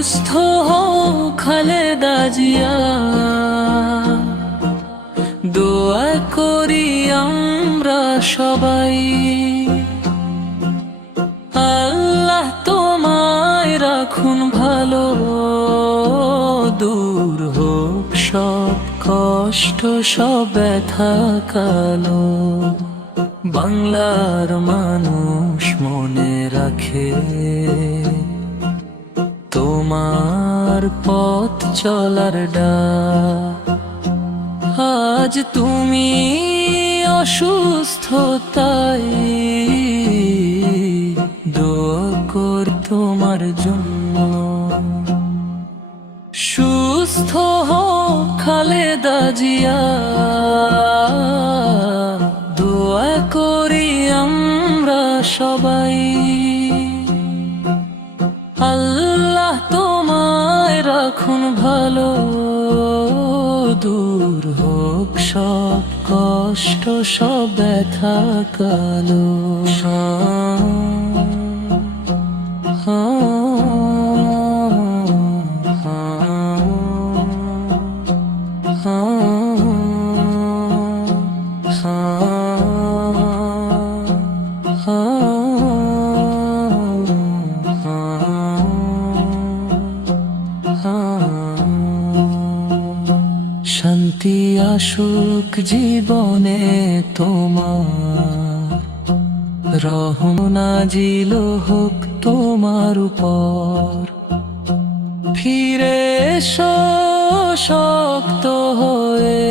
সুস্থ হও খালেদা জিয়া। দোয়া করি আমরা সবাই। আল্লাহ তোমায় রাখুন ভালো, দূর হোক সব কষ্ট, সব ব্যথা কালো। বাংলার মানুষ মনে রাখে। তোমার পথ চলার ডা আজ তুমি অসুস্থ তাই কর তোমার জন্য। সুস্থ হোক খালেদা জিয়া, দোয়া করি আমরা সবাই। দূর হোক সব কষ্ট সব ব্যথা কালো শান্তি আসুক জীবনে তোমার। রহম নাজিল হোক তোমার উপর। ফিরে শক্ত হয়ে।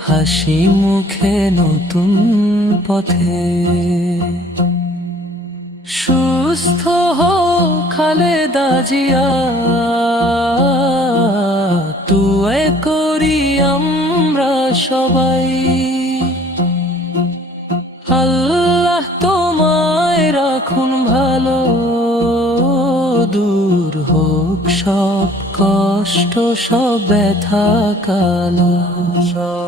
হাসি মুখে নতুন পথে। সুস্থ হো খালেদা জিয়া। সবাই। আল্লাহ তোমায় রাখুন ভালো দূর হোক সব কষ্ট সব ব্যথা কালো। সব